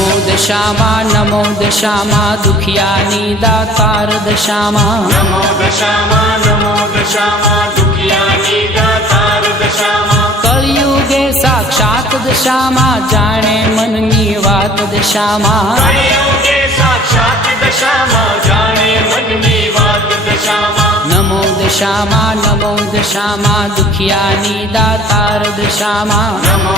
નમો દશામાં નમો દશામાં દુખિયાની દાતાર દશામાં નમો દશામાં દુખિયાની દાતાર દશામાં કળિયુગે સાક્ષાત દશામાં જાણે મનની વાત દશામાં કળિયુગે સાક્ષાત દશામાં જાણે મનની વાત દશામાં નમો દશામાં દુખિયાની દાતાર દશામાં નમો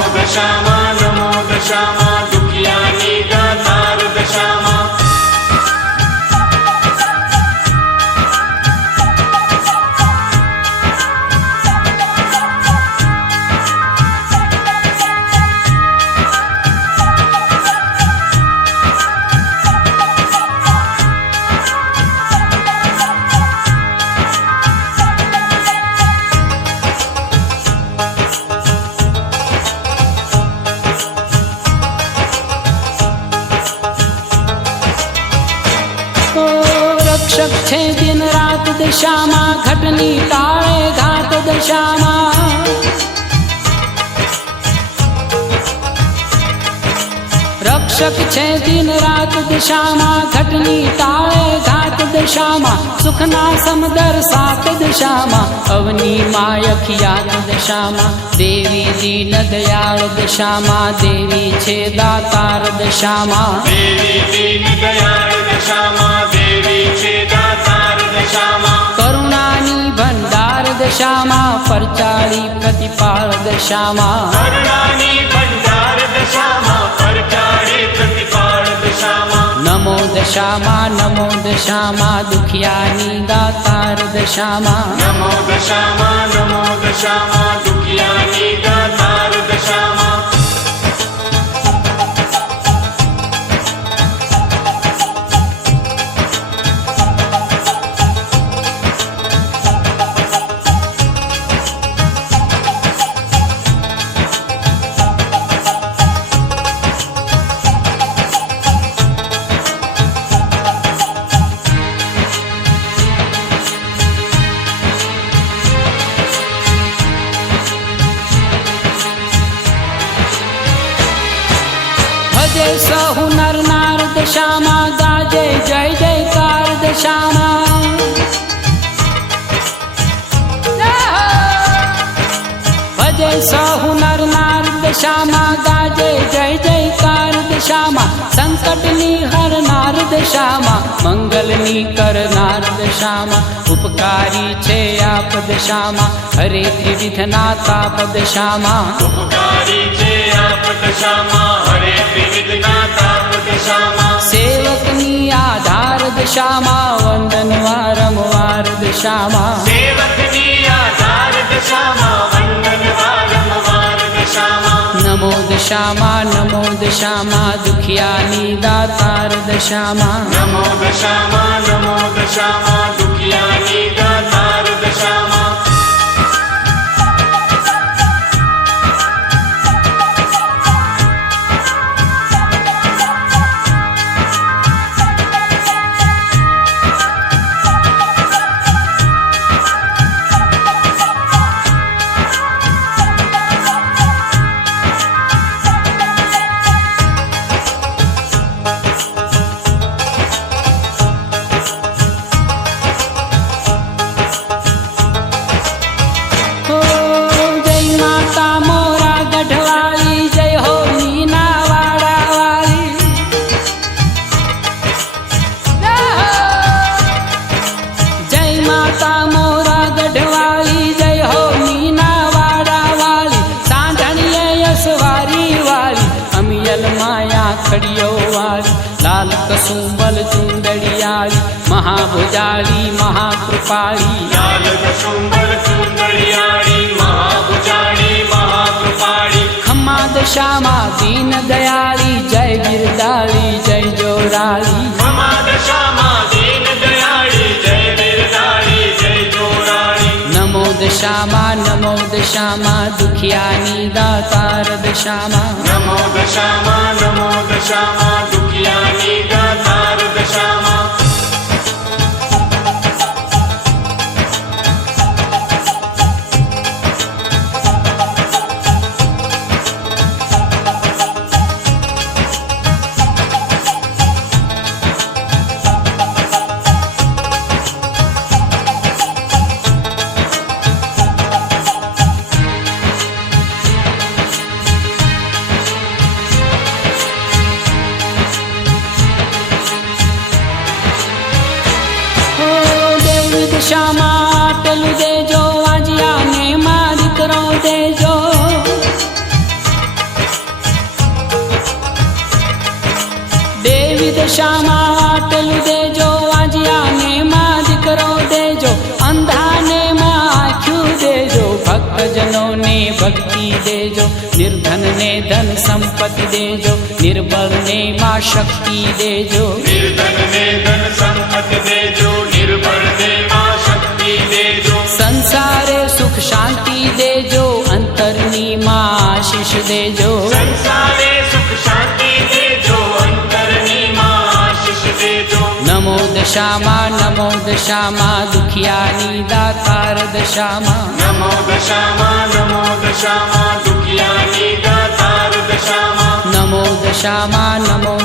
દશામાં દુખિયાની દાતાર દશામાં રક્ષક છે દિન રાત દશામાં ઘટની ટાળે ઘાત દશામાં રક્ષક છે દિન રાત દશામાં ઘટની ટાળે ઘાત દશામાં સુખના સમદર સાત દશામાં અવની માયખિયાત દશામાં દેવી દીન દયાળ દશામાં દેવી છે દાતાર દશામાં દેવી દીન દયાળ દશામાં દેવી છે દાતાર દશામાં કરુણાની ભંડાર દશામાં પરચાળી પ્રતિપાળ દશામાં કરુણાની ભંડાર દશામાં પરચાળી પ્રતિપાળ દશામાં નમો દશામાં દુખિયાની દાતાર દશામાં નમો દશામાં દુખિયાની દાતાર દશામાં ભજે સહુ નર નાર દશામાં ગાજે જય જયકાર દશામાં ભજે સહુ નર નાર દશામાં ગાજે જય જયકાર દશામાં સંકટની હરનાર દશામાં મંગલની કરનાર દશામાં ઉપકારી છે આપ દશામાં હરે ત્રિવિધના તાપ દશામાં ઉપકારી છે આપ દશામાં હરે ત્રિવિધના તાપ દશામાં સેવકની આધાર દશામાં વંદન વારંવાર દશામાં સેવકની આધાર દશામાં વંદન વારંવાર દશામાં નમો દશામાં દુખિયાની દાતાર દશામાં નમો દશામાં દુખિયાની દાતાર દશામાં લાલ કસુંબલ ચુંદડિયાળી મહાભુજાળી મહાકૃપાળી લાલ કસુંબલ ચુંદડિયાળી મહાભુજાળી મહાકૃપાળી ખમ્મા દશામાં દીન દયાળી જય બિરદાળી જય જોરાળી ખમ્મા દશામાં દીન દયાળી જય બિરદાળી જય જોરાળી નમો દશામાં દુખિયાની દાતાર દશામાં નમો દશામાં દુખિયાની દાતાર દશામાં આટલું દેજો વાજિયાને માં દીકરો દેજો દેવી દશામાં આટલું દેજો વાજિયાને માં દીકરો દેજો અંધાને માં આંખ્યું દેજો ભક્તજનોને ભક્તિ દેજો નિર્ધનને ધન સંપત્તિ દેજો નિર્બળને માં શક્તિ દેજો નિર્ધનને ધન સંપત્તિ દેજો નિર્બળને માં શક્તિ દેજો સંસારે સુખ શાંતિ દેજો અંતરની માં આશીષ દેજો સંસારે સુખ શાંતિ દેજો અંતરની માં આશીષ દેજો નમો દશામાં દુખિયાની દાતાર દશામાં નમો દશામાં દુખિયાની દાતાર દશામાં નમો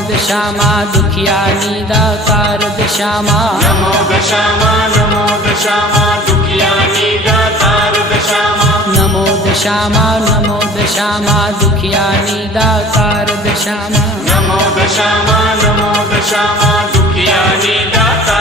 દશામાં દુખિયાની દાતાર દશામાં નમો દશામાં દુખિયાની દાતાર દશામાં નમો દશામાં દુખિયાની દાતાર દશામાં નમો દશામાં દુખિયાની દાતાર